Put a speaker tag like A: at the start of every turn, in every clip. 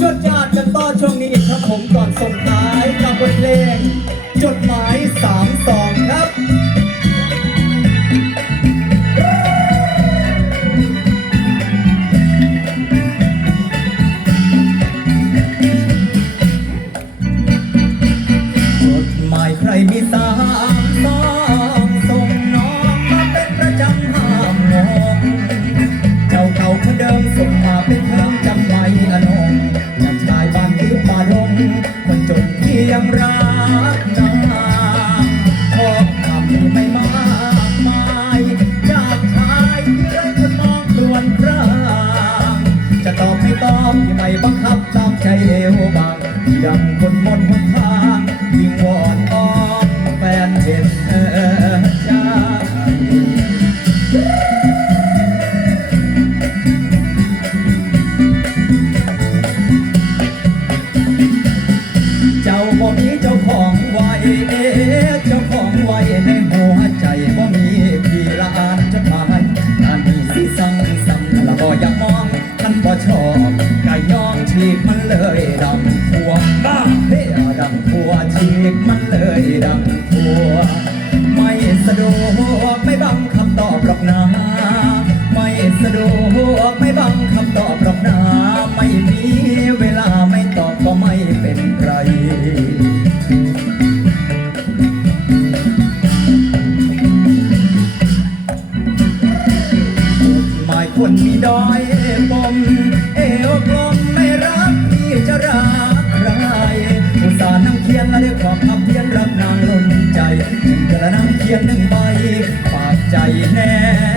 A: จดจานกันต่อช่วงนี้ครับผมก่อนส่งท้ายกับบทเพลง จดหมายสามสองครับจดหมายใครมีสามสอง คนจนที่ยังรักนางขอคำไม่มากมายจากชายที่ไร้คนมองครวนครางจะตอบไม่ตอบที่ไม่บังคับตามใจเอวบางที่ดังคนหมดหนทาง มีเจ้าของไว้เอ๊ะเจ้าของไว้ในหัวใจบ่มีพี่ละอานจดหมายอ่านมีสิสั่งซ้ำละบ่อยากมองท่านบ่ชอบกายยองฉีกมันเลยดำพัวบ้าเฮ้ดำพัวฉีกมันเลยดำพัวไม่สะดวกไม่บังคำตอบหรอกนะไม่สะดวกไม่บังคำตอบหรอกนะไม่มี นั่งเขียนและด้วยความพับเพียนรักนางล้นใจถึงกระนั่งเขียนหนึ่งใบฝากใจแน่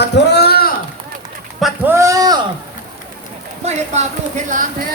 A: ปัดโทปัดโทไม่เห็นปากลูกเห็นหลานแท้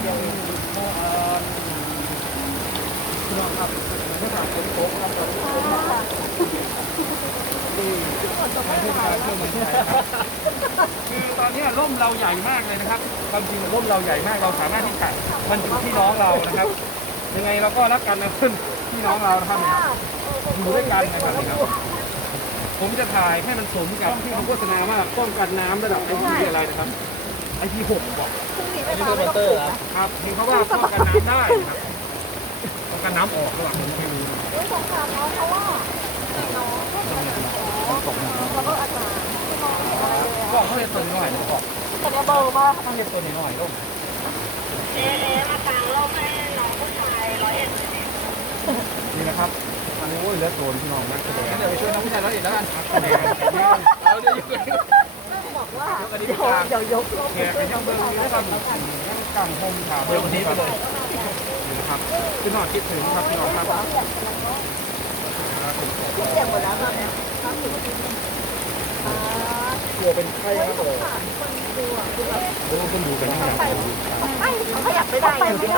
B: ตอนนี้ร่มเราใหญ่มากเลยนะครับความจริงร่มเราใหญ่มากเราสามารถที่จะบรรจุพี่น้องเรานะครับ ยังไงเราก็รักกันนะเพื่อนพี่น้องเรานะครับอยู่ด้วยกันนะครับนะครับผมจะถ่ายให้มันสมกับที่เขาโฆษณาว่าป้องกันน้ำระดับไอพีอะไรนะครับไอพีหกบอกนี่คือมอเตอร์ครับเห็นเขาว่าป้องกันน้ำได้นะครับป้องกันน้ำออกระหว่างเคมี บอกเขาเลยตัวน้อยนะบอกต้องเรียกตัวน้อยลง
C: เอ๊ะมากางร่มให้น้องผู้ชายร้อยเอ็ด
B: นี่นะครับอันนี้โอ้ยเลือดโซนพี่น้องนักแสดง
D: เดี๋ยวไปช่วยน้องผู้ชายร้อยเอ็ดแล้วกัน
B: นักแสดง
D: บอกว่า
B: อันนี้
D: เดี๋ยว
B: กลา
D: เดี๋ยวยกลง
B: แขกเป็นยังเบิ้งนี้นะครับยังกลางพงถามเบิ้งนี้ไปเลยนะครับพี่น้องคิดถึงครับพี่น้องครับ
D: เปียกหมดแล้วตอนเนี้ย
B: กลัวเป็นไข้ครับผมโอ้คุณดูกันยังไง
D: ไม่เขาขยับไม่ได้ไปไม่ได้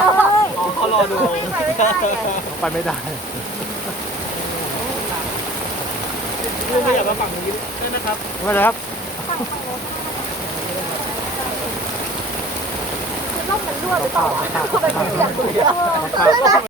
A: เขารอดู
D: ไปไม่ได้ไง
B: ไปไม่ได้
A: ดูขยับมาฝั่งนี้ด้วยนะครับ
B: ไม่ได้ครับ
D: คือร่มมันรั่วหรือเปล่าอะคือมันเปียกหมดเลย